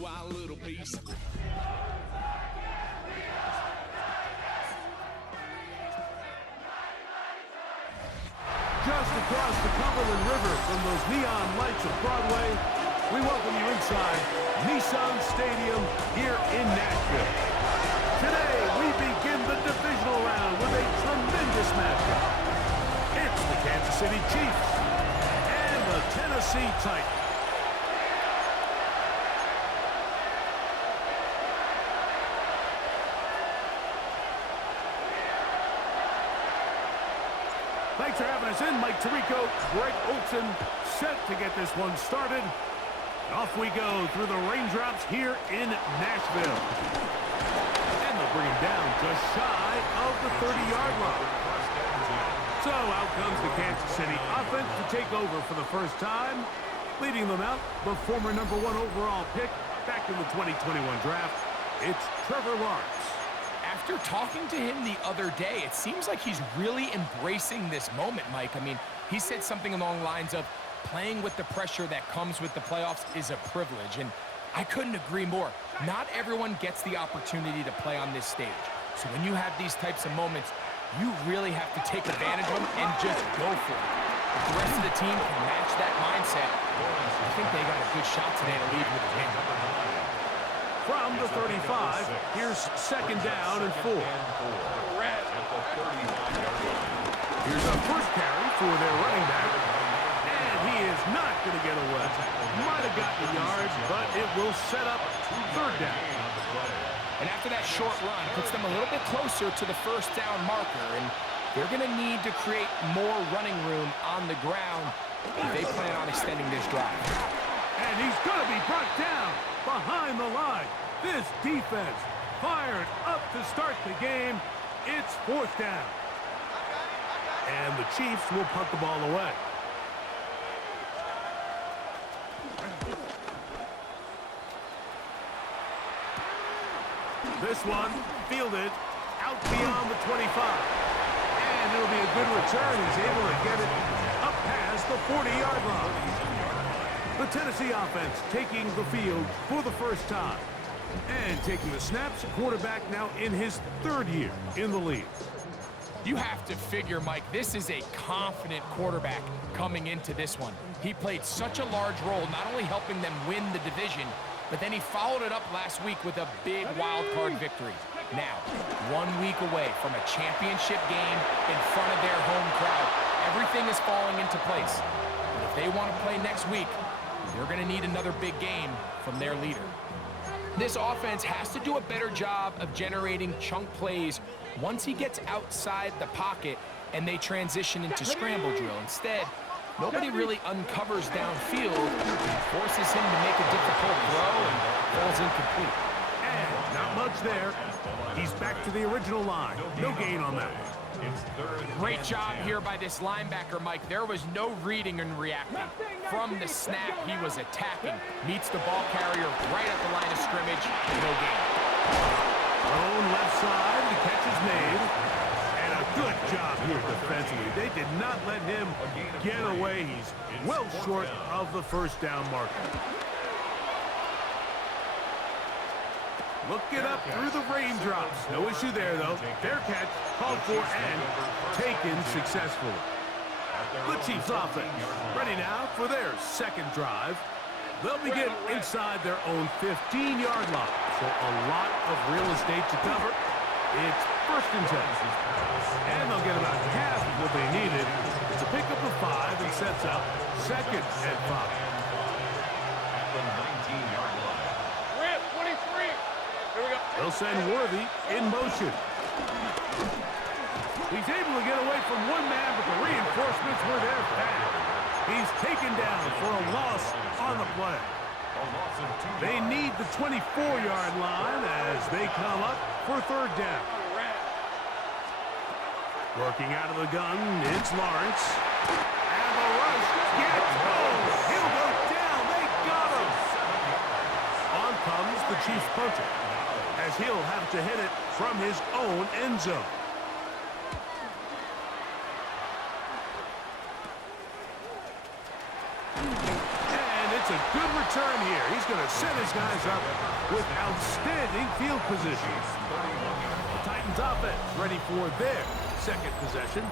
do our little piece. Just across the Cumberland River from those neon lights of Broadway, we welcome you inside Nissan Stadium here in Nashville. Today, we begin the Divisional Round with a tremendous matchup. It's the Kansas City Chiefs and the Tennessee Titans. Thanks for having us in. Mike Tirico, Greg Olson, set to get this one started. Off we go through the raindrops here in Nashville. And they'll bring him down just shy of the 30-yard line. So out comes the Kansas City offense to take over for the first time. Leading them out, the former #1 overall pick back in the 2021 draft. It's Trevor Lawrence. After talking to him the other day, it seems like he's really embracing this moment, Mike. I mean, he said something along the lines of playing with the pressure that comes with the playoffs is a privilege, and I couldn't agree more. Not everyone gets the opportunity to play on this stage. So when you have these types of moments, you really have to take advantage of them and just go for it. If the rest of the team can match that mindset, I think they got a good shot today to lead with a win. From the 35, here's second down and 4. Here's a first carry for their running back. And he is not going to get away. Might have gotten the yards, but it will set up third down. And after that short run, puts them a little bit closer to the first down marker. And they're going to need to create more running room on the ground if they plan on extending this drive. And he's going to be brought down behind the line. This defense fired up to start the game. It's fourth down. And the Chiefs will punt the ball away. This one fielded out beyond the 25. And it'll be a good return. He's able to get it up past the 40-yard line. The Tennessee offense taking the field for the first time. And taking the snaps, quarterback now in his third year in the league. You have to figure, Mike, this is a confident quarterback coming into this one. He played such a large role, not only helping them win the division, but then he followed it up last week with a big wild card victory. Now, 1 week away from a championship game in front of their home crowd, everything is falling into place. But if they want to play next week, they're going to need another big game from their leader. This offense has to do a better job of generating chunk plays once he gets outside the pocket and they transition into scramble drill. Instead, nobody really uncovers downfield, forces him to make a difficult throw, and falls incomplete. And not much there. He's back to the original line. No gain on that one. Great job here by this linebacker, Mike. There was no reading and reacting. From the snap, he was attacking. Meets the ball carrier right at the line of scrimmage. No gain. Thrown left side, the catch is made. And a good job here defensively. They did not let him get away. He's well short of the first down marker. Looking up through the raindrops. No issue there, though. Fair catch, called for, and taken successfully. The Chiefs offense ready now for their second drive. They'll begin inside their own 15-yard line. So a lot of real estate to cover. It's first and 10. And they'll get about half of what they needed. It's a pickup of 5 and sets up second and 5. They'll send Worthy in motion. He's able to get away from one man, but the reinforcements were there fast. He's taken down for a loss on the play. They need the 24-yard line as they come up for third down. Working out of the gun, it's Lawrence. And the rush gets home. He'll go down. They got him. On comes the Chiefs punter, as he'll have to hit it from his own end zone. And it's gets a good return here. He's going to set his guys up with outstanding field position. The Titans offense ready for their second possession.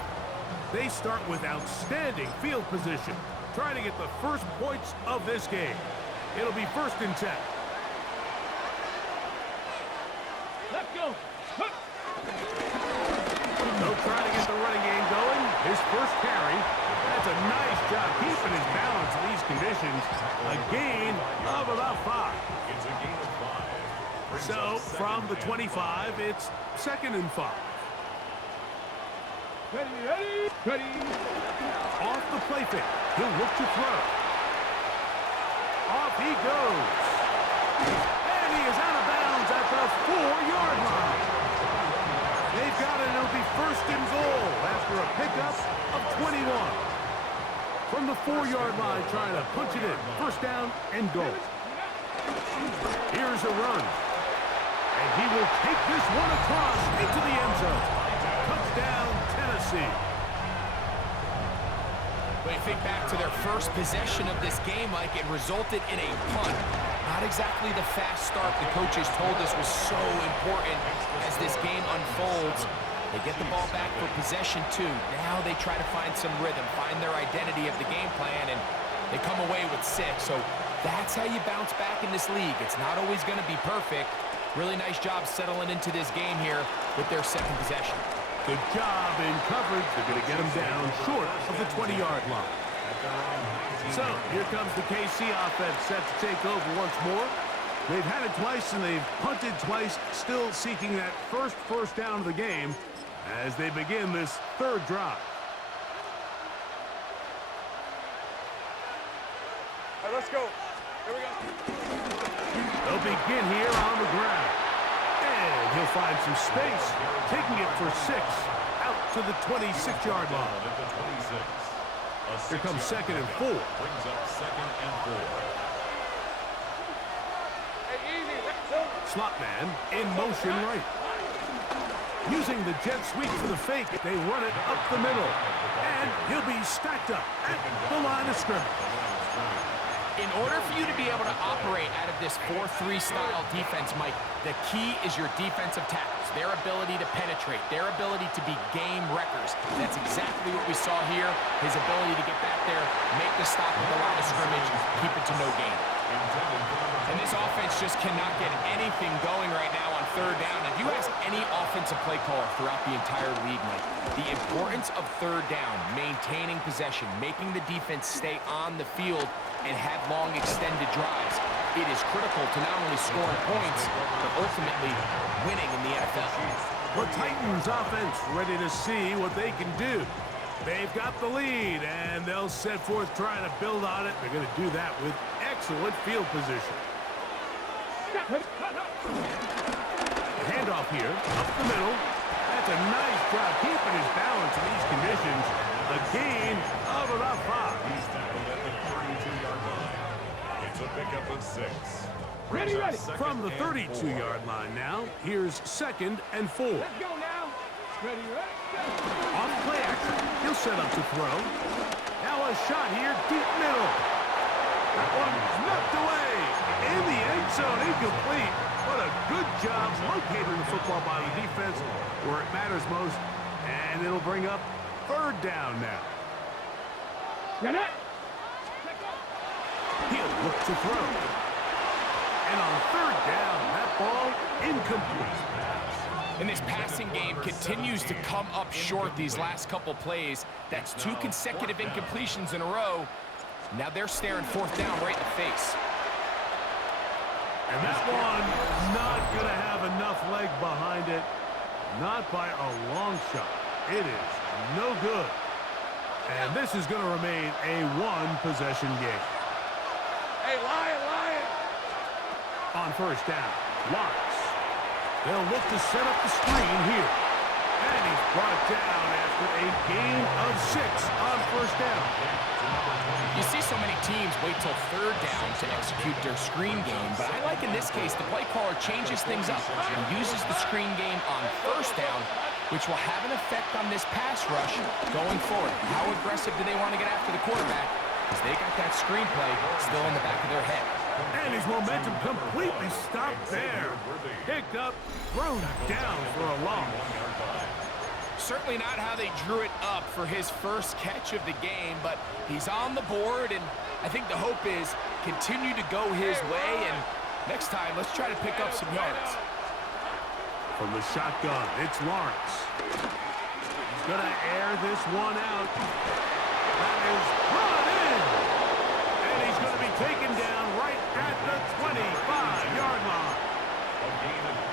They start with outstanding field position, trying to get the first points of this game. It'll be 1st and 10. Let's go. They'll try to get the running game going. His first carry. That's a nice job keeping his balance in these conditions. A gain of about 5. It's a gain of 5. So from the 25, it's 2nd and 5. Ready. Off the play fake. He'll look to throw. Off he goes. And he is out of bounds at the 4-yard line. They've got it. It'll be 1st and goal after a pickup of 21. From the 4-yard line, trying to punch it in. 1st down and goal. Here's a run. And he will take this one across into the end zone. Touchdown, Tennessee. When you think back to their first possession of this game, Mike, it resulted in a punt. Not exactly the fast start the coaches told us was so important as this game unfolds. They get the ball back for possession 2. Now they try to find some rhythm, find their identity of the game plan, and they come away with 6. So that's how you bounce back in this league. It's not always going to be perfect. Really nice job settling into this game here with their second possession. Good job in coverage. They're going to get him down short of the 20-yard line. So here comes the KC offense set to take over once more. They've had it twice and they've punted twice, still seeking that first down of the game as they begin this 3rd drive. All right, let's go. Here we go. They'll begin here on the ground. And he'll find some space, taking it for 6 out to the 26-yard line. Here comes 2nd and 4. Brings up 2nd and 4. Hey, easy. Slot man in motion right. Using the jet sweep for the fake, they run it up the middle. And he'll be stacked up at the line of scrimmage. In order for you to be able to operate out of this 4-3 style defense, Mike, the key is your defensive tackles, their ability to penetrate, their ability to be game wreckers. That's exactly what we saw here, his ability to get back there, make the stop at the line of scrimmage, keep it to no gain. And this offense just cannot get anything going right now on 3rd down. If you ask any offensive play caller throughout the entire league, Mike, the importance of 3rd down, maintaining possession, making the defense stay on the field and have long extended drives, it is critical to not only scoring points, but ultimately winning in the NFL. The Titans offense ready to see what they can do. They've got the lead, and they'll set forth trying to build on it. They're going to do that with excellent field position. Handoff here, up the middle. That's a nice job keeping his balance in these conditions. A gain of about 5. He's tackled at the 32-yard line. It's a pickup of 6. Ready. From the 32-yard line now, here's 2nd and 4. Let's go now. Ready. On play action, he'll set up to throw. Now a shot here, deep middle. That one knocked away. In the end zone, incomplete. What a good job locating the football by the defense where it matters most. And it'll bring up 3rd down now. He'll look to throw. And on 3rd down, that ball incomplete. And this passing game continues to come up short these last couple plays. That's 2 consecutive incompletions in a row. Now they're staring 4th down right in the face. And that one not going to have enough leg behind it. Not by a long shot. It is no good. And this is going to remain a 1-possession game. Hey, Lion. On 1st down, Lawrence. They'll look to set up the screen here. And he's brought down after a gain of 6 on 1st down. You see so many teams wait till 3rd down to execute their screen game, but I like in this case the play caller changes things up and uses the screen game on 1st down, which will have an effect on this pass rush going forward. How aggressive do they want to get after the quarterback? because they got that screenplay still in the back of their head. And his momentum completely stopped there. Picked up, thrown down for a loss. Certainly not how they drew it up for his first catch of the game, but he's on the board, and I think the hope is continue to go his way, and next time, let's try to pick up some yards. From the shotgun, it's Lawrence. He's going to air this one out. That is brought in. And he's going to be taken down right at the 25-yard line.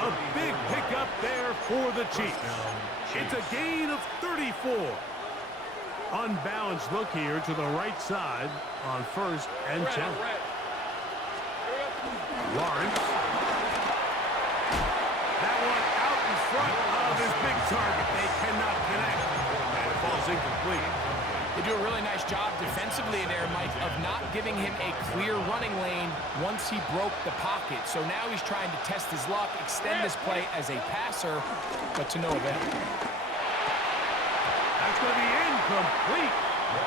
A big pickup there for the Chiefs. It's a gain of 34. Unbalanced look here to the right side on 1st and 10. Lawrence. That one out in front of his big target. They cannot connect. And it falls incomplete. They do a really nice job defensively there, Mike, of not giving him a clear running lane once he broke the pocket. So now he's trying to test his luck, extend this play as a passer, but to no avail. That's going to be incomplete.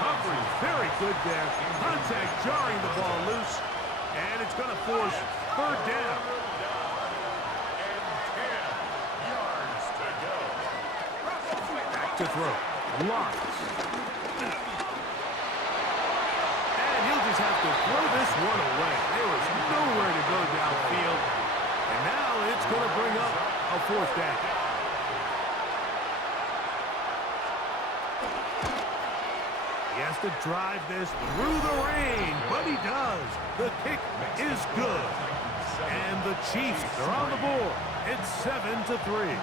Coverage very good there. Contact jarring the ball loose. And it's going to force 3rd down. Back to throw. Lawrence. And he'll just have to throw this one away. There was nowhere to go downfield. And now it's going to bring up a 4th down. He has to drive this through the rain, but he does. The kick is good. And the Chiefs are on the board. It's 7-3.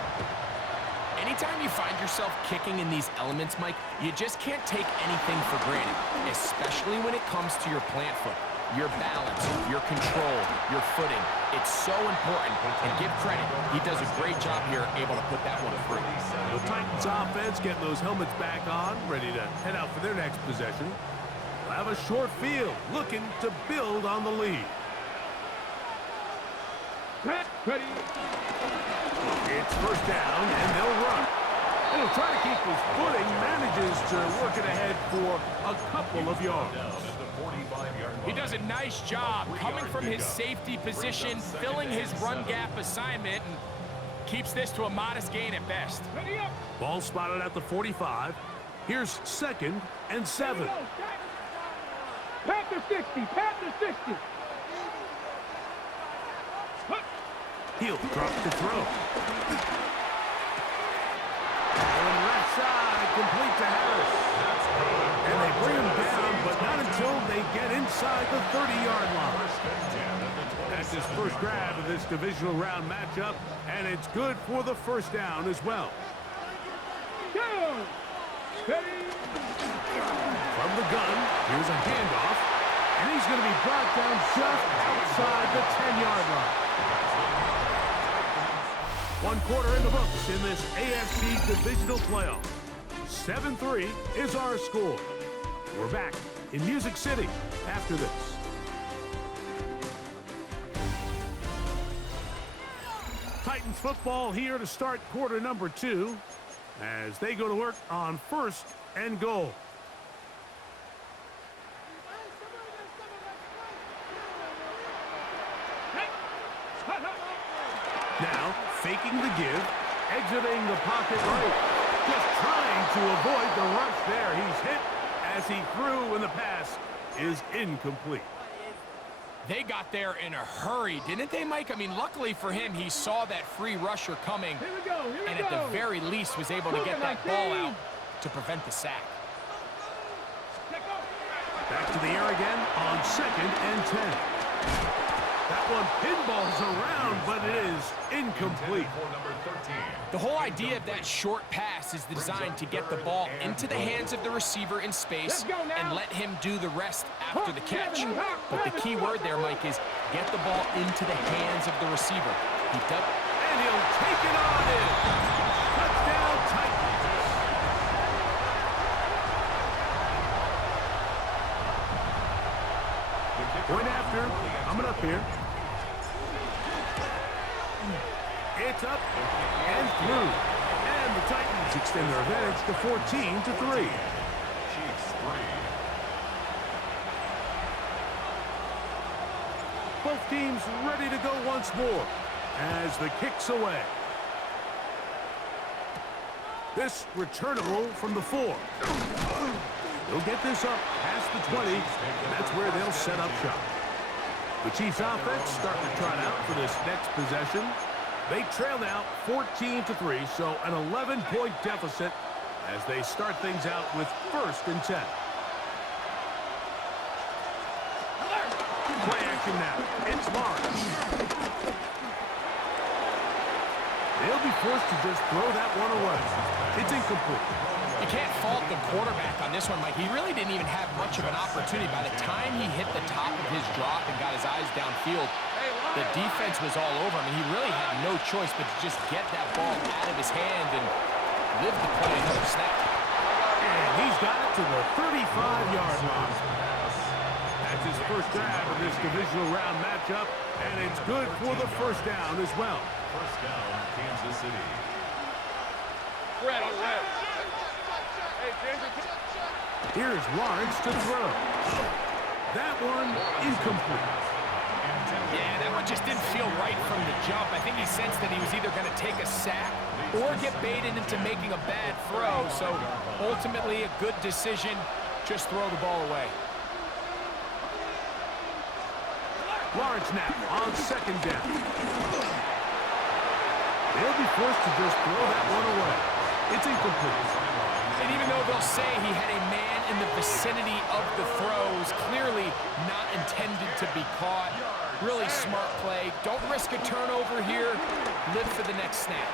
Anytime you find yourself kicking in these elements, Mike, you just can't take anything for granted, especially when it comes to your plant foot, your balance, your control, your footing. It's so important, and give credit. He does a great job here, able to put that one through. The Titans offense getting those helmets back on, ready to head out for their next possession. They'll have a short field, looking to build on the lead. Ready. It's 1st down, and they'll run. And he'll try to keep his footing, manages to work it ahead for a couple of yards. He does a nice job coming from his safety position, filling his run gap assignment, and keeps this to a modest gain at best. Ready up. Ball spotted at the 45. Here's 2nd and 7. Panther 60. Panther 60. He'll drop the throw. And left side, complete to Harris. And they bring him down, but not until they get inside the 30-yard line. That's his first grab of this divisional round matchup, and it's good for the 1st down as well. Down. Ready. From the gun, here's a handoff, and he's going to be brought down just outside the 10-yard line. 1 quarter in the books in this AFC divisional playoff. 7-3 is our score. We're back in Music City after this. Titans football here to start quarter number 2 as they go to work on 1st and goal. Now, faking the give, exiting the pocket right. Just trying to avoid the rush there. He's hit as he threw, and the pass is incomplete. They got there in a hurry, didn't they, Mike? I mean, luckily for him, he saw that free rusher coming, Here we go. and at the very least was able to get that ball out to prevent the sack. Back to the air again on 2nd and 10. That one pinballs around, but it is incomplete. The whole idea of that short pass is designed to get the ball into the hands of the receiver in space and let him do the rest after the catch. But the key word there, Mike, is get the ball into the hands of the receiver. He does, And he'll take it on in. Touchdown, Titans. Point after, coming up here. It's up and through. And the Titans extend their advantage to 14-3. Chiefs 3. team's ready to go once more as the kick's away. This returnable from the 4. They'll get this up past the 20, and that's where they'll set up shop. The Chiefs offense starting to trot out for this next possession. They trail now 14-3, so an 11-point deficit as they start things out with 1st and 10. Play action now. It's Lawrence. They'll be forced to just throw that one away. It's incomplete. You can't fault the quarterback on this one, Mike. He really didn't even have much of an opportunity. By the time he hit the top of his drop and got his eyes downfield, the defense was all over him, and he really had no choice but to just get that ball out of his hand and live to play another snap. And he's got it to the 35-yard line. That's his first grab of this divisional round matchup, and it's good for the 1st down as well. First down, Kansas City. Here's Lawrence to throw. That one incomplete. Yeah, that one just didn't feel right from the jump. I think he sensed that he was either going to take a sack or get baited into making a bad throw. So ultimately a good decision. Just throw the ball away. Lawrence now on 2nd down. They'll be forced to just throw that one away. It's incomplete. And even though they'll say he had a man in the vicinity of the throws, clearly not intended to be caught. Really smart play. Don't risk a turnover here. Live for the next snap.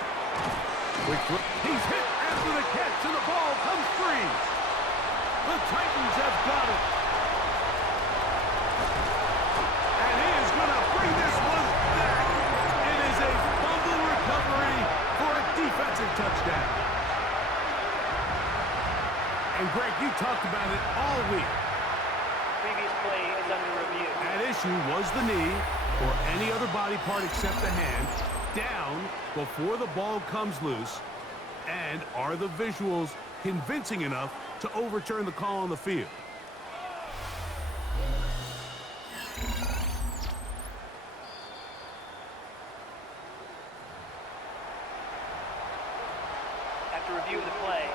He's hit after the catch, and the ball comes free. The Titans have got it. And he is going to bring this one back. It is a fumble recovery for a defensive touchdown. And Greg, you talked about it all week. Previous play is under review. At issue was the knee, or any other body part except the hand, down before the ball comes loose. And are the visuals convincing enough to overturn the call on the field? After reviewing the play,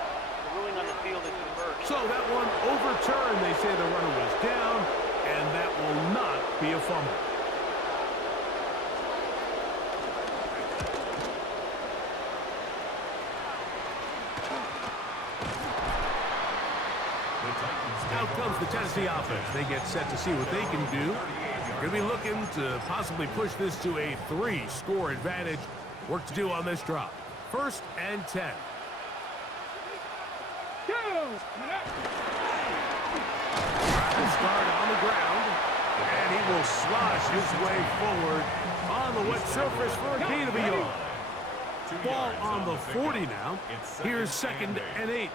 the ruling on the field is reversed. So that one overturned. They say the runner was down, and that will not be a fumble. Out comes the Tennessee offense. They get set to see what they can do. They're going to be looking to possibly push this to a 3-score advantage. Work to do on this drop. 1st and 10. Start on the ground, and he will slosh his way forward on the wet surface for a gain of a yard. Ball on the 40 now. Here's 2nd and 8.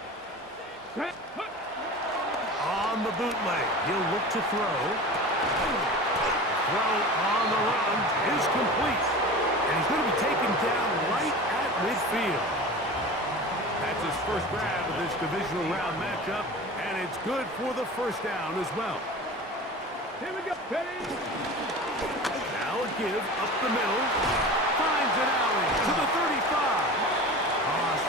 On the bootleg, he'll look to throw. Throw on the run is complete, and he's going to be taken down right at midfield. That's his first grab of this divisional round matchup, and it's good for the 1st down as well. Here we go. Ready? Now a give up the middle. Finds an alley to the 35.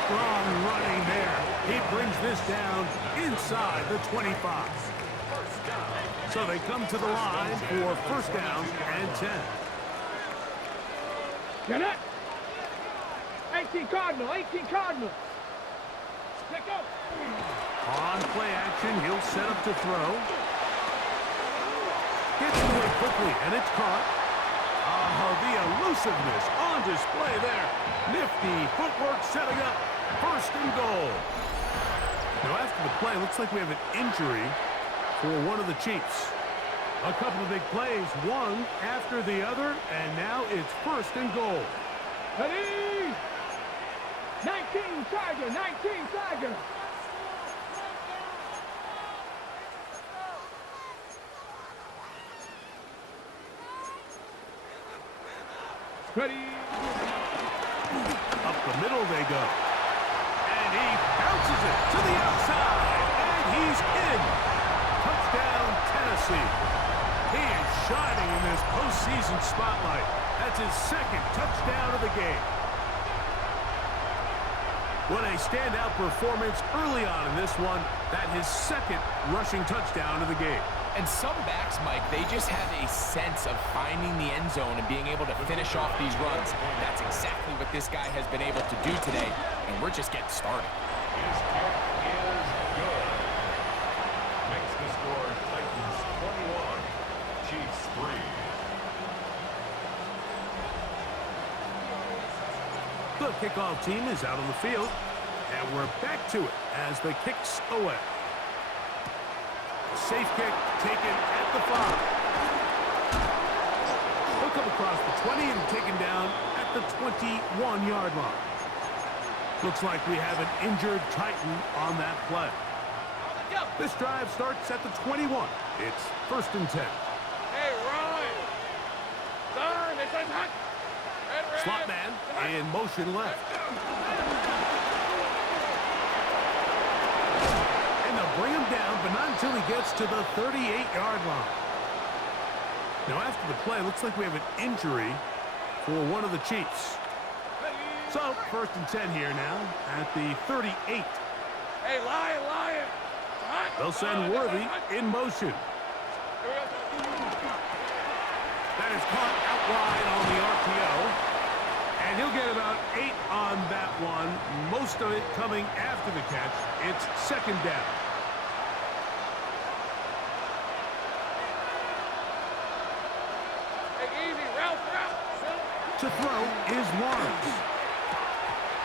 Strong running there. He brings this down inside the 25. So they come to the line for 1st down and 10. Get it. 18 Cardinal. 18 Cardinal. Let go. On play action, he'll set up to throw. Gets away quickly, and it's caught. The elusiveness on display there. Nifty footwork setting up 1st and goal. Now after the play, looks like we have an injury for one of the Chiefs. A couple of big plays, one after the other, and now it's 1st and goal. Ready? 19 Tiger. 19 Tiger. Ready? Up the middle they go. And he bounces it to the outside. And he's in. Touchdown, Tennessee. He is shining in this postseason spotlight. That's his second touchdown of the game. What a standout performance early on in this one. That his second rushing touchdown of the game. And some backs, Mike, they just have a sense of finding the end zone and being able to finish off these runs. That's exactly what this guy has been able to do today, and we're just getting started. His kick is good. Makes the score Titans 21, Chiefs 3. The kickoff team is out on the field, and we're back to it as the kick's away. Safe kick taken at the 5. He'll come across the 20 and taken down at the 21-yard line. Looks like we have an injured Titan on that play. This drive starts at the 21. It's 1st and 10. Hey, Ryan! Turn! It's a hot! Slot man in motion left. And they'll bring him down, but not until he gets to the 38-yard line. Now after the play, looks like we have an injury for one of the Chiefs. So 1st and 10 here now at the 38. Hey, Lion! They'll send Worthy in motion. That is caught out wide on the RPO. And he'll get about 8 on that one. Most of it coming after the catch. It's 2nd down. Hey, easy, Ralph! To throw is Lawrence.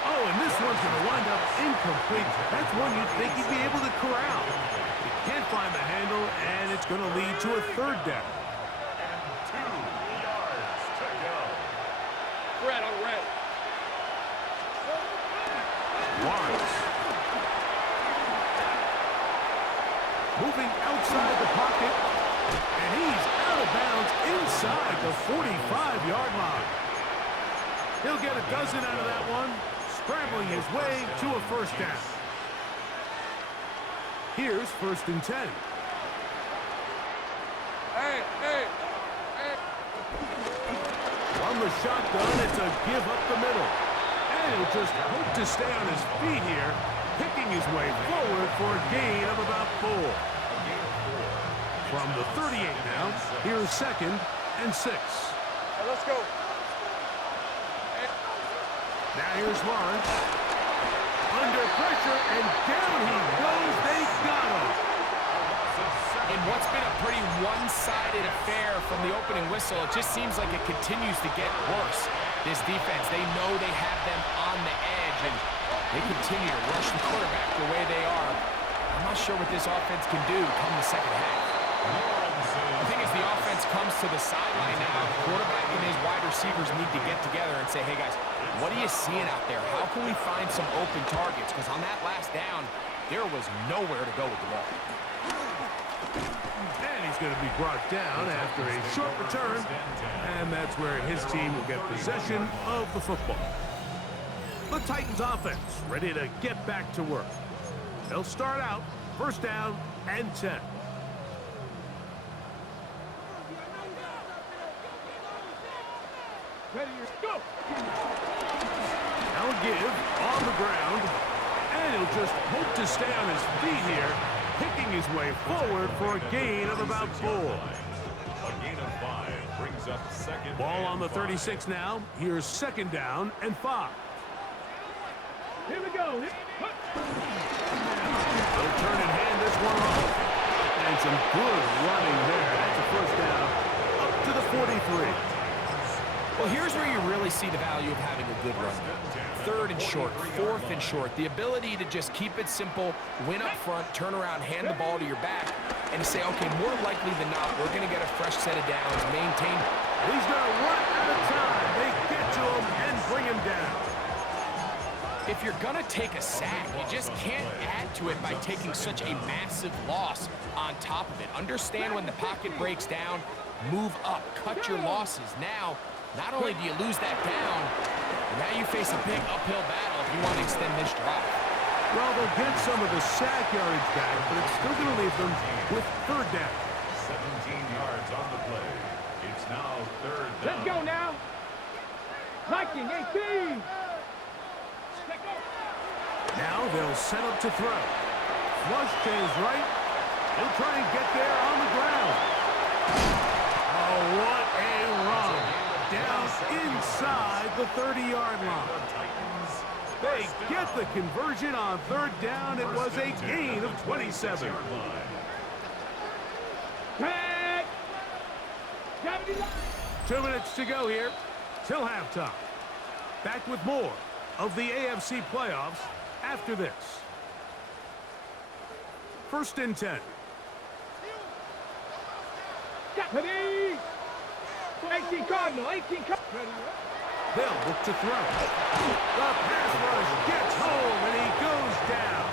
Oh, and this one's going to wind up incomplete. That's one you'd think he'd be able to corral. He can't find the handle, and it's going to lead to a 3rd down. And 2 yards to go. Red on red. Lawrence. Moving outside the pocket, and he's out of bounds inside the 45-yard line. He'll get a dozen out of that one, scrambling his way to a 1st down. Here's 1st and 10. Hey! From the shotgun, it's a give up the middle. And he'll just hope to stay on his feet here, picking his way forward for a gain of about 4. From the 38 now, here's 2nd and 6. Hey, let's go. Now here's Lawrence. Under pressure, and down he goes. They got him. In what's been a pretty one-sided affair from the opening whistle, it just seems like it continues to get worse. This defense, they know they have them on the edge, and they continue to rush the quarterback the way they are. I'm not sure what this offense can do come the 2nd half. I think as the offense comes to the sideline now, the quarterback and his wide receivers need to get together and say, hey guys, what are you seeing out there? How can we find some open targets? Because on that last down, there was nowhere to go with the ball. And he's going to be brought down after a short return. And that's where his team will get possession of the football. The Titans offense ready to get back to work. They'll start out 1st down and 10. Ready, go! Now a give on the ground. And he'll just hope to stay on his feet here, picking his way forward for a gain of about 4. A gain of 5 brings up 2nd. Ball on the 36 now. Here's 2nd down and 5. Here we go. They'll turn and hand this one off. And some good running there. That's a 1st down up to the 43. Well, here's where you really see the value of having a good run. 3rd and short, 4th and short. The ability to just keep it simple, win up front, turn around, hand the ball to your back, and say, okay, more likely than not, we're going to get a fresh set of downs, maintain. He's going to run at a time. They get to him and bring him down. If you're going to take a sack, you just can't add to it by taking such a massive loss on top of it. Understand when the pocket breaks down, move up, cut your losses. Now, not only do you lose that down, but now you face a big uphill battle if you want to extend this drive. Well, they'll get some of the sack yardage back, but it's still going to leave them with 3rd down. 17 yards on the play. It's now third down. Let's go now. Viking 18. Now they'll set up to throw. Flush to his right. He'll try and get there on the ground. Oh, what a run. Down inside the 30-yard line. They get the conversion on third down. It was a gain of 27. Tag. 2 minutes to go here till halftime. Back with more of the AFC playoffs after this. 1st and 10. 18 Cardinal, 18 Cardinal. They'll look to throw. The pass rush gets home, and he goes down.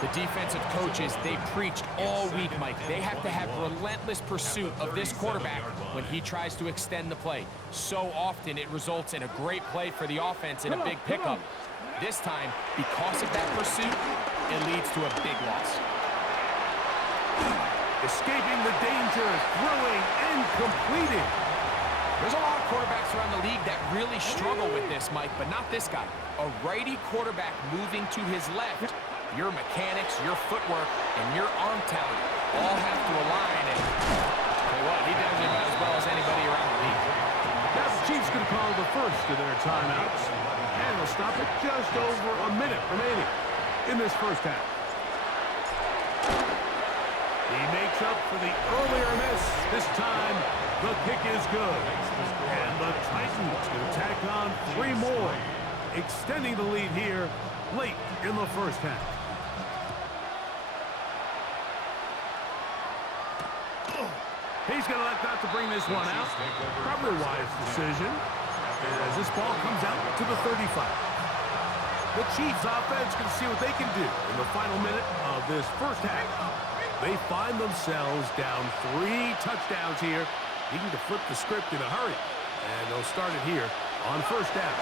The defensive coaches, they preached all week, Mike. They have to have relentless pursuit of this quarterback when he tries to extend the play. So often it results in a great play for the offense and a big pickup. This time, because of that pursuit, it leads to a big loss. Escaping the danger, throwing, and completing. There's a lot of quarterbacks around the league that really struggle with this, Mike, but not this guy. A righty quarterback moving to his left. Your mechanics, your footwork, and your arm talent all have to align. And tell you what, he does it about as well as anybody around the league. Now the Chiefs going to call the first of their timeouts. And they'll stop it just over a minute remaining in this first half. He makes up for the earlier miss. This time, the kick is good. And the Titans going to tack on 3 more, extending the lead here late in the first half. He's going to elect not to bring this one out. Probably a wise decision as this ball comes out to the 35. The Chiefs offense can see what they can do in the final minute of this first half. They find themselves down 3 touchdowns here. Needing to flip the script in a hurry. And they'll start it here on first down.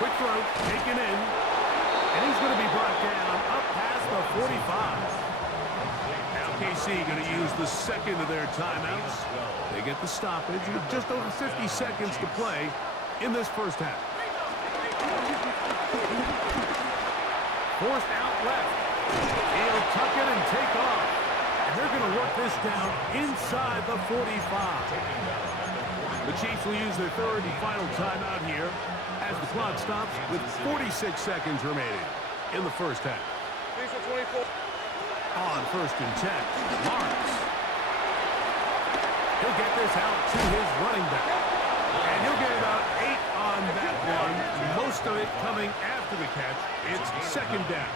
Quick throw, taken in. And he's going to be brought down up past the 45. Now KC going to use the second of their timeouts. They get the stoppage with just over 50 seconds to play in this first half. Forced out left. He'll tuck it and take off. And they're going to work this down inside the 45. The Chiefs will use their third and final timeout here as the clock stops with 46 seconds remaining in the first half. 24. On 1st and 10, Lawrence. He'll get this out to his running back. And he'll get about 8 on that one. Most of it coming after the catch. It's second down.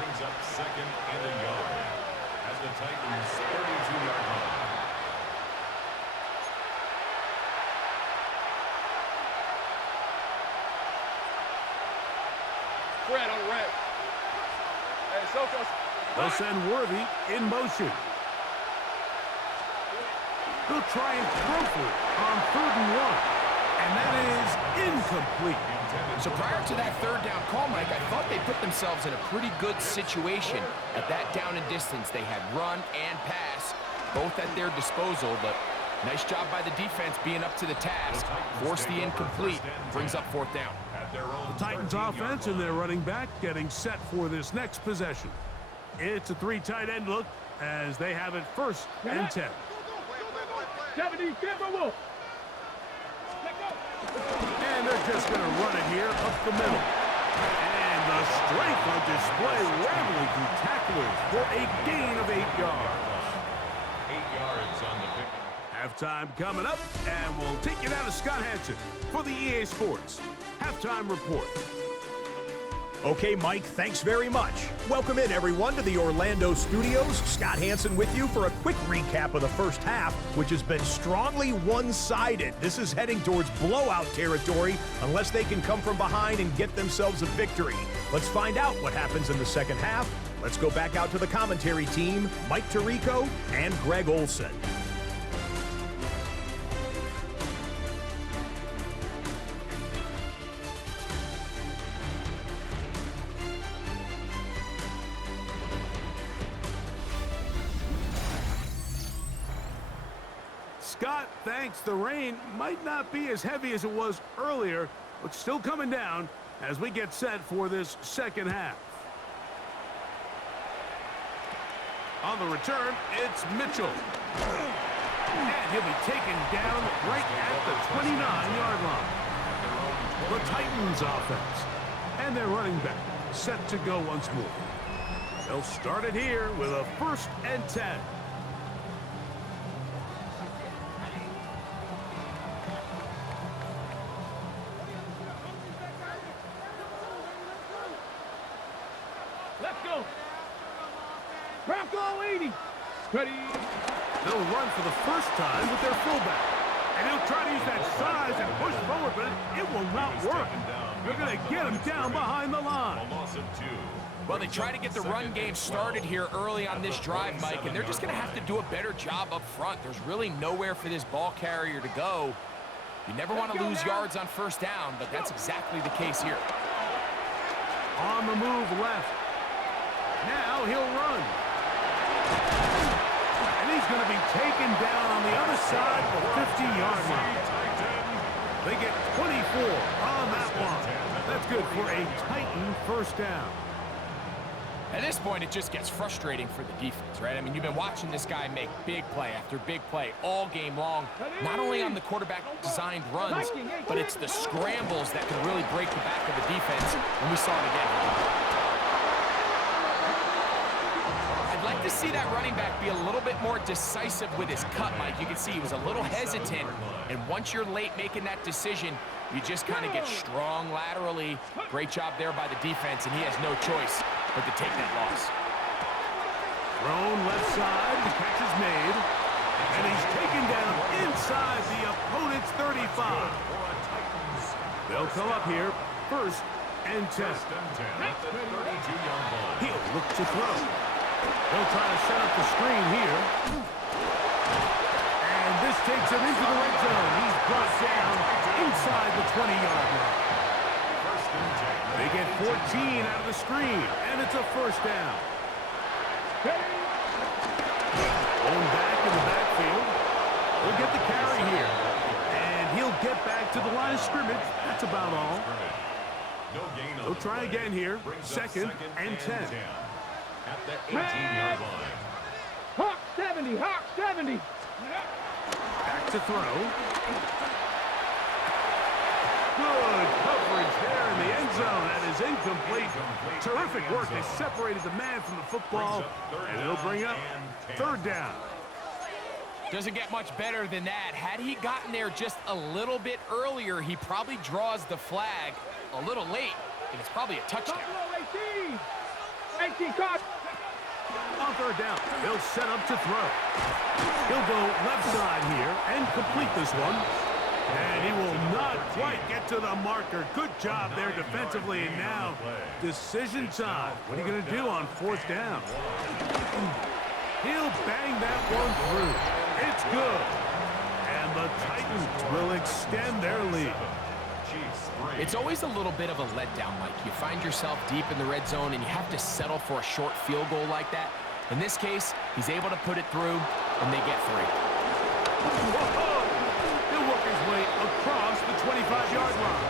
Brings up second and a yard at the Titans' 32-yard line. Fred on the red. Hey, Soto. They'll send Worthy in motion. They'll try and throw for it on 3rd and 1. And that is incomplete. So prior to that third down call, Mike, I thought they put themselves in a pretty good situation at that down and distance. They had run and pass, both at their disposal, but nice job by the defense being up to the task. Force the incomplete, brings up 4th down. The Titans offense and their running back getting set for this next possession. It's a 3 tight end look as they have it 1st and 10. 70, Wolf. And they're just going to run it here up the middle. And the strength on display, rambling through tacklers for a gain of 8 yards. 8 yards on the pick. Halftime coming up, and we'll take you down to Scott Hansen for the EA Sports Halftime Report. Okay, Mike, thanks very much. Welcome in, everyone, to the Orlando studios. Scott Hansen with you for a quick recap of the first half, which has been strongly one-sided. This is heading towards blowout territory unless they can come from behind and get themselves a victory. Let's find out what happens in the second half. Let's go back out to the commentary team, Mike Tirico and Greg Olson. Scott, thanks. The rain might not be as heavy as it was earlier, but still coming down as we get set for this second half. On the return, it's Mitchell. And he'll be taken down right at the 29-yard line. The Titans offense. And their running back set to go once more. They'll start it here with a 1st and 10. Let's go. Bronco 80. Ready. They'll run for the first time with their fullback. And he'll try to use that size and push forward, but it will not work. They're going to get him down behind the line. A loss of 2. Well, they try to get the run game started here early on this drive, Mike, and they're just going to have to do a better job up front. There's really nowhere for this ball carrier to go. You never want to lose yards on 1st down, but that's exactly the case here. On the move left. Now he'll run. And he's going to be taken down on the other side of the 50-yard line. They get 24 on that one. That's good for a Titan 1st down. At this point, it just gets frustrating for the defense, right? I mean, you've been watching this guy make big play after big play all game long, not only on the quarterback-designed runs, but it's the scrambles that can really break the back of the defense, and we saw it again. I'd like to see that running back be a little bit more decisive with his cut, Mike. You can see he was a little hesitant, and once you're late making that decision, you just kind of get strong laterally. Great job there by the defense, and he has no choice but to take that loss. Thrown left side, the catch is made, and he's taken down inside the opponent's 35. They'll come up here, 1st and 10. He'll look to throw. They'll try to set up the screen here. And this takes him into the red zone. He's brought down inside the 20-yard line. They get 14 out of the screen, and it's a 1st down. Going back in the backfield. He'll get the carry here. And he'll get back to the line of scrimmage. That's about all. They'll try again here. 2nd and 10. At the 18-yard line. Hawk 70. Hawk 70. Back to throw. Good coverage there in the end zone. That is incomplete. Terrific work. They separated the man from the football, and they'll bring up 3rd down. Doesn't get much better than that. Had he gotten there just a little bit earlier, he probably draws the flag a little late, and it's probably a touchdown. 18 caught. On 3rd down, they'll set up to throw. He'll go left side here and complete this one. And he will not quite get to the marker. Good job there defensively. And now, decision time. What are you going to do on 4th down? He'll bang that one through. It's good. And the Titans will extend their lead. It's always a little bit of a letdown, Mike. You find yourself deep in the red zone, and you have to settle for a short field goal like that. In this case, he's able to put it through, and they get 3. Whoa! He'll work his way across the 25-yard line.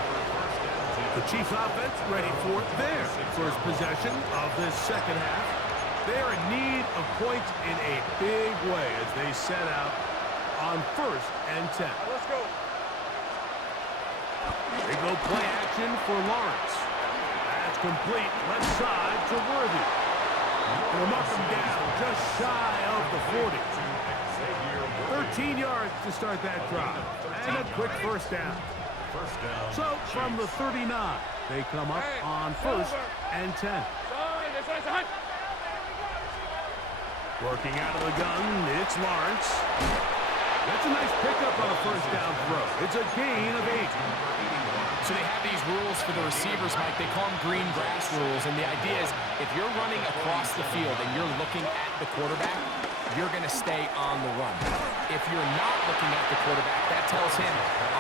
The Chiefs offense ready for their 1st possession of this second half. They're in need of points in a big way as they set out on 1st and 10. Let's go. They go play action for Lawrence. That's complete left side to Worthy. And they'll knock him down just shy of the 40. 13 yards to start that drive. And a quick 1st down. So from the 39, they come up on 1st and 10. Working out of the gun, it's Lawrence. That's a nice pickup on a 1st down throw. It's a gain of 8. So they have these rules for the receivers, Mike. They call them green grass rules. And the idea is if you're running across the field and you're looking at the quarterback, you're going to stay on the run. If you're not looking at the quarterback, that tells him,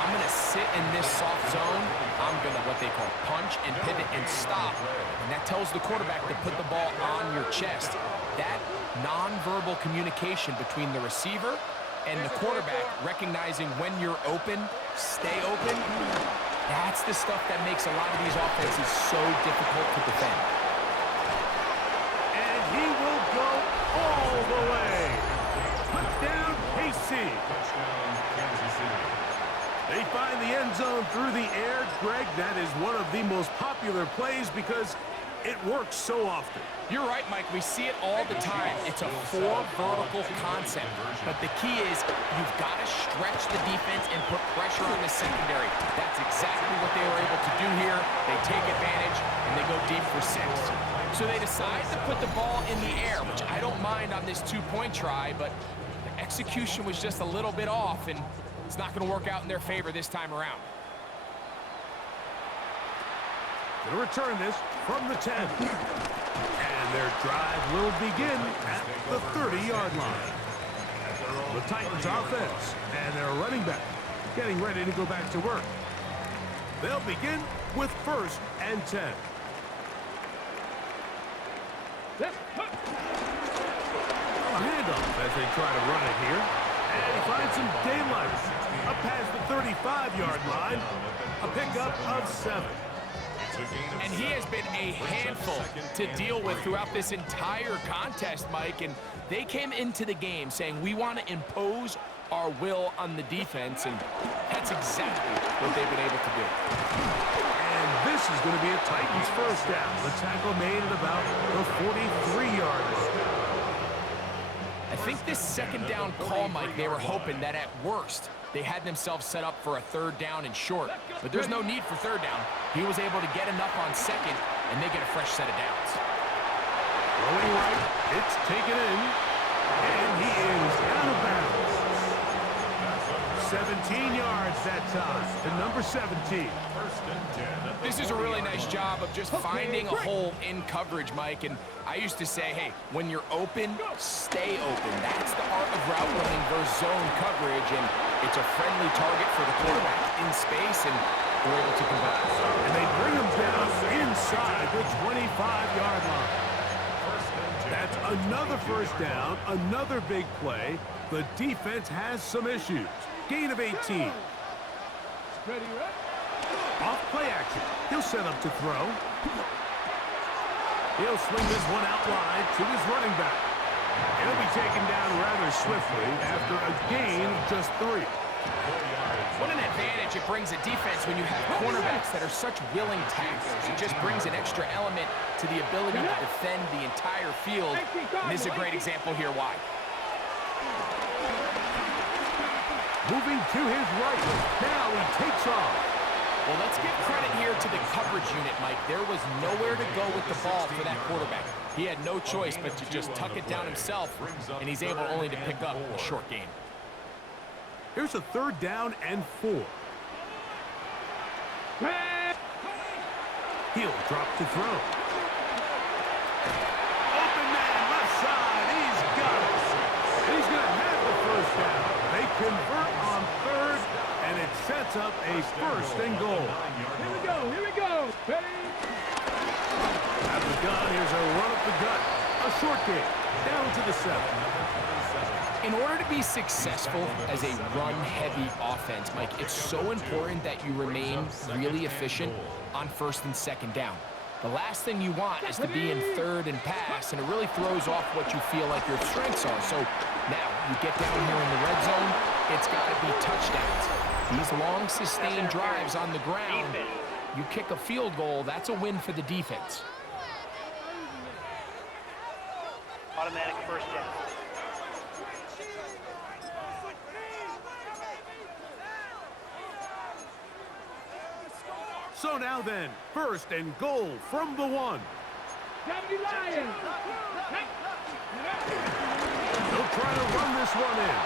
I'm going to sit in this soft zone. I'm going to what they call punch and pivot and stop. And that tells the quarterback to put the ball on your chest. That nonverbal communication between the receiver And the quarterback recognizing when you're open, stay open, that's the stuff that makes a lot of these offenses so difficult to defend. And he will go all the way. Touchdown, KC. Touchdown, Kansas City. They find the end zone through the air. Greg, that is one of the most popular plays because it works so often. You're right, Mike. We see it all the time. It's a four vertical concept. But the key is you've got to stretch the defense and put pressure on the secondary. That's exactly what they were able to do here. They take advantage, and they go deep for 6. So they decide to put the ball in the air, which I don't mind on this 2-point try, but the execution was just a little bit off, and it's not going to work out in their favor this time around. Going to return this from the 10. And their drive will begin at the 30-yard line. The Titans offense and their running back getting ready to go back to work. They'll begin with 1st and 10. A handoff as they try to run it here. And he finds some daylight. Up past the 35-yard line. A pickup of 7. And he has been a handful to deal with throughout this entire contest, Mike. And they came into the game saying, we want to impose our will on the defense. And that's exactly what they've been able to do. And this is going to be a Titans first down. The tackle made at about the 43-yard line. I think this second down call, Mike, they were hoping that at worst, they had themselves set up for a 3rd down and short. But there's no need for 3rd down. He was able to get enough on 2nd, and they get a fresh set of downs. Rolling right, it's taken in, and he is out of bounds. 17 yards that time to number 17. This is a really nice job of just finding a hole in coverage, Mike. And I used to say, hey, when you're open, stay open. That's the art of route running versus zone coverage, and it's a friendly target for the quarterback in space, and they're able to convert. And they bring him down inside the 25-yard line. That's another first down, another big play. The defense has some issues. Gain of 18. Off play action. He'll set up to throw. He'll swing this one out wide to his running back. He'll be taken down rather swiftly after a gain of just 3. What an advantage it brings a defense when you have cornerbacks that are such willing tacklers. It just brings an extra element to the ability to defend the entire field. And this is a great example here why. Moving to his right. Now he takes off. Well, let's give credit here to the coverage unit, Mike. There was nowhere to go with the ball for that quarterback. He had no choice but to just tuck it down himself, and he's able only to pick up a short gain. Here's a 3rd down and 4. He'll drop to throw. Open man, left side. He's got it. He's going to have the first down. They convert on 3rd, and it sets up a 1st and goal. Here we go. Ready? At the gun, here's a run up the gut. A short gain, down to the 7. In order to be successful as a run-heavy offense, Mike, it's so important that you remain really efficient on 1st and 2nd down. The last thing you want is to be in 3rd and pass, and it really throws off what you feel like your strengths are. So now you get down here in the red zone, it's got to be touchdowns. These long, sustained drives on the ground, you kick a field goal, that's a win for the defense. Automatic first down. So now then, 1st and goal from the 1. Deputy Lions. They'll try to run this one in.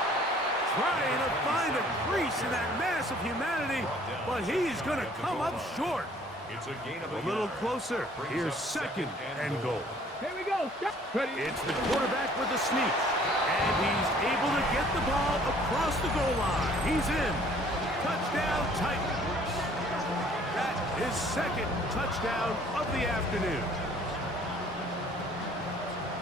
Trying to find a crease in that mass of humanity, but he's going to come up short. It's a gain of A little closer. Here's 2nd and goal. Here we go. Ready? It's the quarterback with the sneak. And he's able to get the ball across the goal line. He's in. Touchdown, Titans. That is 2nd touchdown of the afternoon.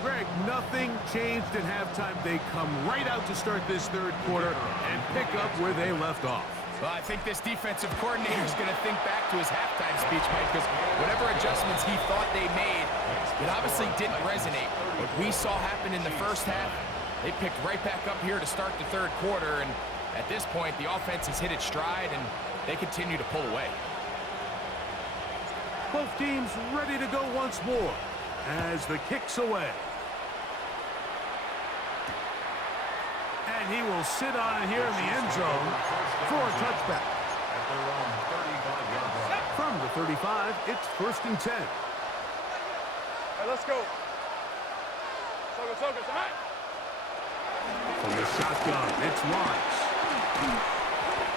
Greg, nothing changed at halftime. They come right out to start this third quarter and pick up where they left off. Well, I think this defensive coordinator is going to think back to his halftime speech, Mike, because whatever adjustments he thought they made, it obviously didn't resonate. What we saw happen in the first half, they picked right back up here to start the third quarter, and at this point, the offense has hit its stride, and they continue to pull away. Both teams ready to go once more as the kick's away. And he will sit on it here in the end zone for a touchback. From the 35, it's 1st and 10. Hey, let's go. Focus, all right? From the shotgun, it's Lawrence.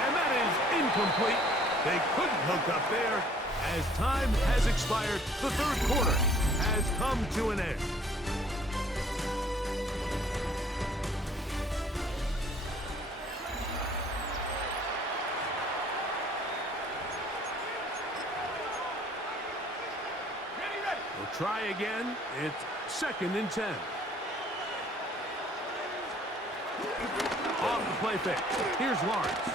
And that is incomplete. They couldn't hook up there. As time has expired, the third quarter has come to an end. We'll try again. It's 2nd and 10. Off the play fake. Here's Lawrence.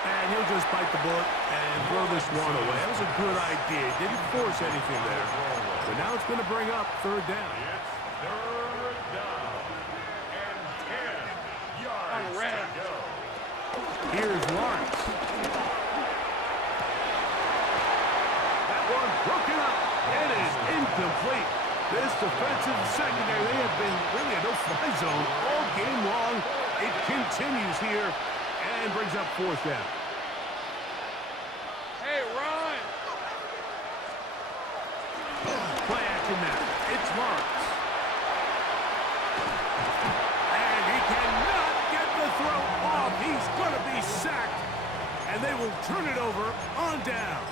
And he'll just bite the bullet and throw this one away. That was a good idea. Didn't force anything there. But now it's going to bring up 3rd down. It's 3rd down. And 10 yards to go. Here's Lawrence. That one broken up. It is incomplete. This defensive secondary, they have been really a no-fly zone all game long. It continues here and brings up 4th down. Hey, run! Play action now. It's Lawrence. And he cannot get the throw off. He's going to be sacked. And they will turn it over on down.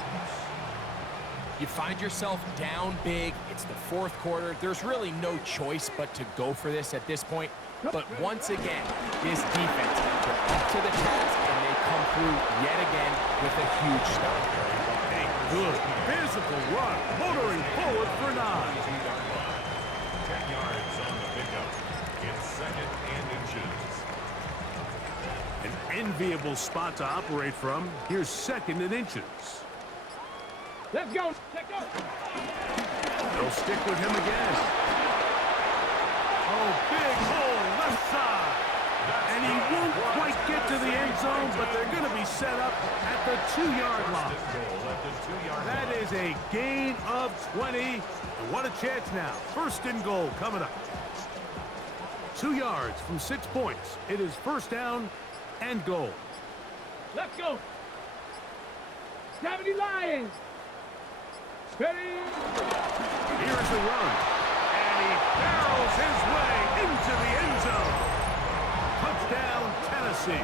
You find yourself down big. It's the 4th quarter. There's really no choice but to go for this at this point. But once again, this defense is up to the task, and they come through yet again with a huge stop. A good physical run, motoring forward for 9. 10 yards on the pickup. It's 2nd and inches. An enviable spot to operate from. Here's 2nd and inches. Let's go. Let's go. They'll stick with him again. Oh, big hole left side. And he won't quite get to the end zone, but they're going to be set up at the 2-yard line. That is a gain of 20. And what a chance now. 1st and goal coming up. 2 yards from 6 points. It is 1st down and goal. Let's go. 70 Lions. Ready? Here's the run. And he barrels his way into the end zone. Touchdown, Tennessee.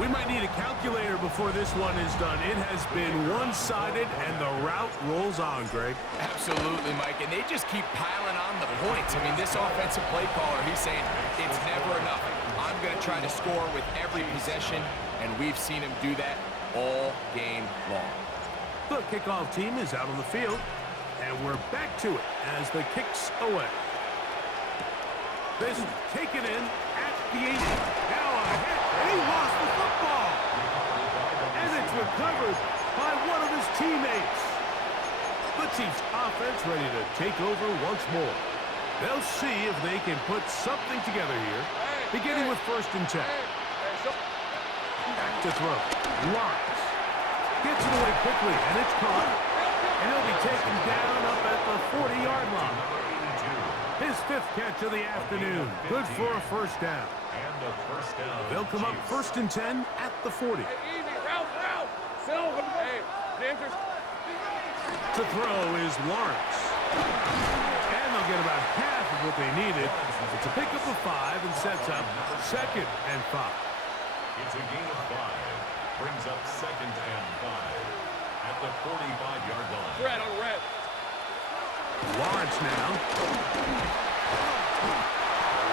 We might need a calculator before this one is done. It has been one-sided, and the route rolls on, Greg. Absolutely, Mike, and they just keep piling on the points. I mean, this offensive play caller, he's saying it's never enough. I'm going to try to score with every possession, and we've seen him do that all game long. The kickoff team is out on the field, and we're back to it as the kick's away. This taken in at the 80. Now a hit, and he lost the football. And it's recovered by one of his teammates. The Chiefs offense ready to take over once more. They'll see if they can put something together here, beginning with 1st and 10. Back to throw. Lawrence gets it away quickly, and it's caught. And he'll be taken down up at the 40-yard line. His 5th catch of the afternoon. Good for a 1st down. And the 1st down. They'll come up 1st and 10 at the 40. Hey, easy. Route. Silver. Hey, Panthers. To throw is Lawrence. And they'll get about half of what they needed. It's a pickup of 5 and sets up 2nd and 5. It's a gain of 5. Brings up 2nd and 5 at the 45-yard line. Red on red. Lawrence now.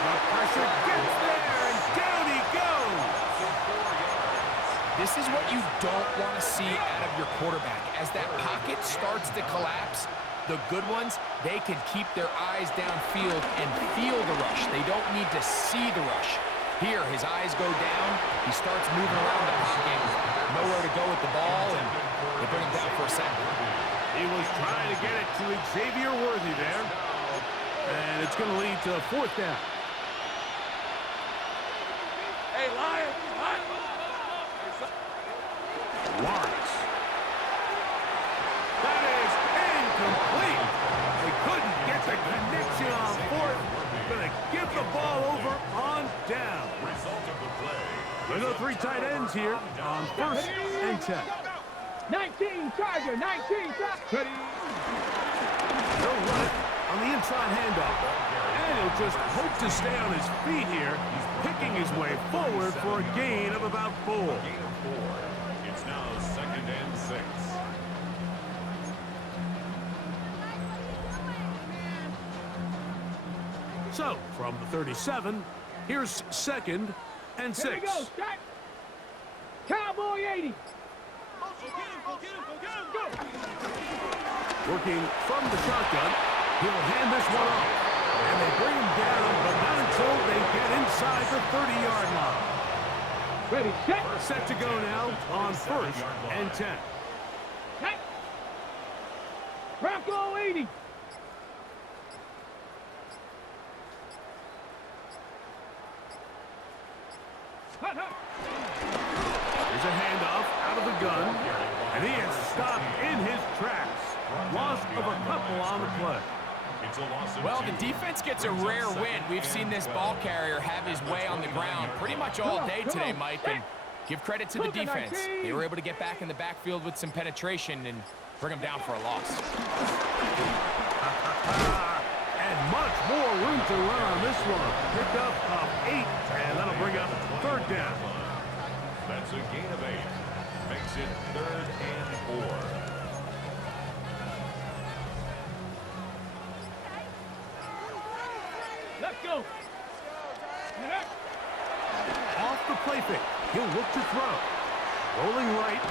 The pressure gets there, and down he goes. This is what you don't want to see out of your quarterback. As that pocket starts to collapse, The good ones, they can keep their eyes downfield and feel the rush. They don't need to see the rush. Here, his eyes go down. He starts moving around the pocket. Nowhere to go with the ball, and they bring him down for a sack. He was trying to get it to Xavier Worthy there. And it's going to lead to a 4th down. Hey, Lion. Lawrence. That is incomplete. They couldn't get the connection on 4th. Going to give the ball over on down. Result of the play. There's no 3 tight ends here on 1st and 10. 19 Charger, 19 Charger. They'll run it on the inside handoff. And he'll just hope to stay on his feet here, picking his way forward for a gain of about 4. Gain of 4. It's now 2nd and 6. So, from the 37, here's 2nd and 6. Here we go, Scott. Cowboy 80. Working from the shotgun, he'll hand this one off. And they bring him down, but not until they get inside the 30-yard line. Ready, set. Set to go now on 1st and 10. Set. Bronco 80. Hut, hut. Here's a handoff out of the gun, and he is stopped in his tracks. Loss of a couple on the play. It's a loss of Well, 2. the defense gets a rare win. We've seen this ball carrier have his way on the ground pretty much all day today, Mike, and give credit to the defense. They were able to get back in the backfield with some penetration and bring him down for a loss. And much more room to run on this one. Pick up of 8, and that'll bring up 3rd down. That's a gain of 8. Makes it 3rd and 4. Let's go. Off the play fake. He'll look to throw. Rolling right.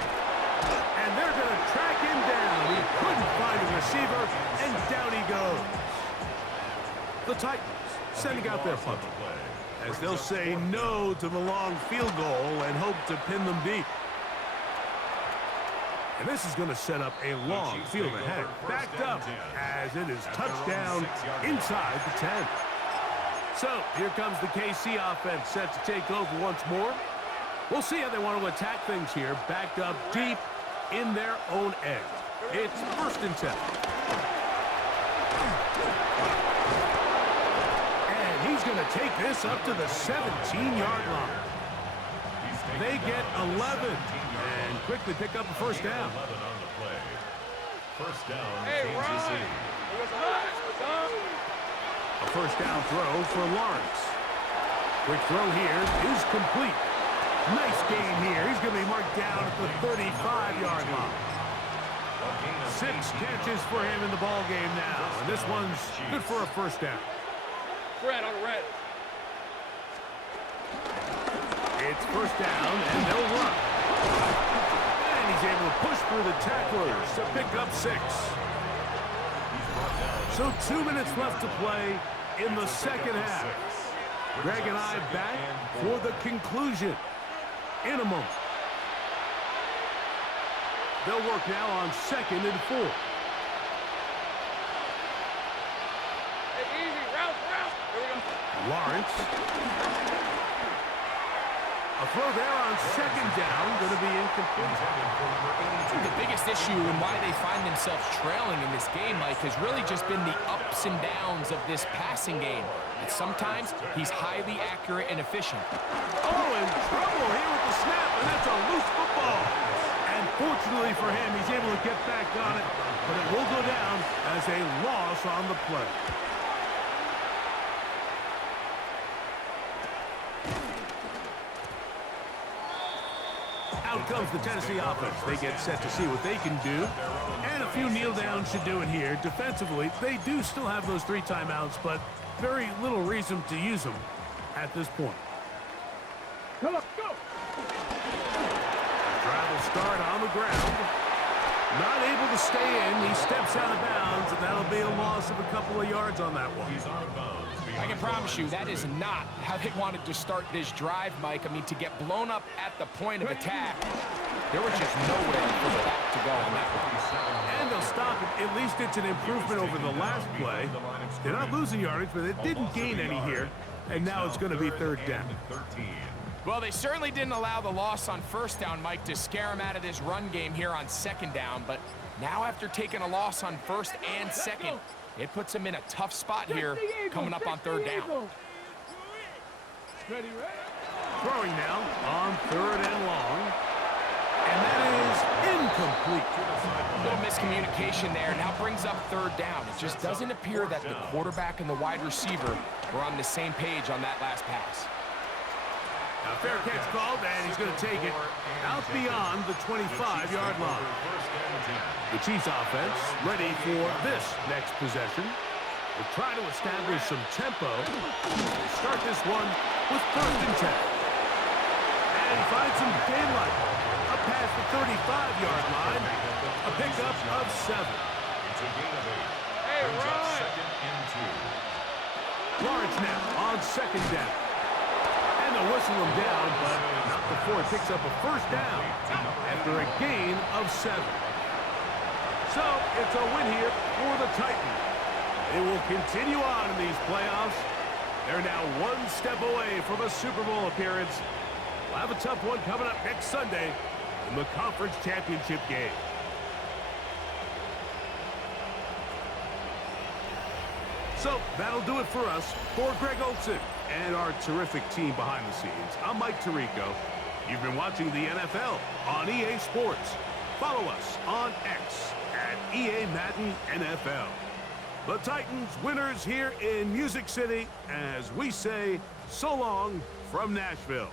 And they're going to track him down. He couldn't find a receiver, and down he goes. The Titans sending out their punter, as they'll say no to the long field goal and hope to pin them deep. And this is going to set up a long field ahead. Backed up as it is touchdown inside the 10. So here comes the KC offense set to take over once more. We'll see how they want to attack things here. Backed up deep in their own end. It's 1st and 10. And he's going to take this up to the 17-yard line. They get 11 and quickly pick up a 1st down. 11 on the play. 1st down, Hey, Kansas City. A 1st down throw for Lawrence. Quick throw here is complete. Nice gain here. He's going to be marked down at the 35-yard line. 6 catches for him in the ball game now. And this one's good for a 1st down. Red on red. It's 1st down, and they'll run. And he's able to push through the tacklers to pick up 6. So 2 minutes left to play in the 2nd half. Greg and I back for the conclusion in a moment. They'll work now on 2nd and 4. Hey, easy, route. Here we go. Lawrence. A throw there on 2nd down, going to be incomplete. The biggest issue and why they find themselves trailing in this game, Mike, has really just been the ups and downs of this passing game. And sometimes he's highly accurate and efficient. Oh, in trouble here with the snap, and that's a loose football. And fortunately for him, he's able to get back on it, but it will go down as a loss on the play. Out comes the Tennessee offense. They get set to see what they can do. And a few kneel downs should do it here. Defensively, they do still have those 3 timeouts, but very little reason to use them at this point. Come on, go. Drive will start on the ground. Not able to stay in. He steps out of bounds, and that'll be a loss of a couple of yards on that one. He's out of bounds. I can promise you that is not how they wanted to start this drive, Mike. I mean, to get blown up at the point of attack, there was just nowhere for the back to go on that one. And they'll stop it. At least it's an improvement over the last play. They're not losing yardage, but it didn't gain any here. And now it's going to be third down. Well, they certainly didn't allow the loss on first down, Mike, to scare him out of this run game here on second down. But now after taking a loss on first and second, it puts him in a tough spot here coming up on third down. Throwing now on third and long. And that is incomplete. A little miscommunication there. Now brings up third down. It just doesn't appear that the quarterback and the wide receiver were on the same page on that last pass. Now, fair catch called, and he's going to take it out beyond the 25-yard line. The Chiefs offense ready for this next possession. They'll try to establish some tempo. They start this one with first and 10. And he finds some daylight up past the 35-yard line. A pickup of 7. It's a gain of 8. Hey, Brings up Ryan. second and 2. Lawrence now on second down. And they'll whistle him down, but not before he picks up a first down after a gain of 7. So it's a win here for the Titans. They will continue on in these playoffs. They're now one step away from a Super Bowl appearance. We'll have a tough one coming up next Sunday in the Conference Championship game. So that'll do it for us. For Greg Olsen and our terrific team behind the scenes, I'm Mike Tirico. You've been watching the NFL on EA Sports. Follow us on X at EA Madden NFL. The Titans winners here in Music City as we say so long from Nashville.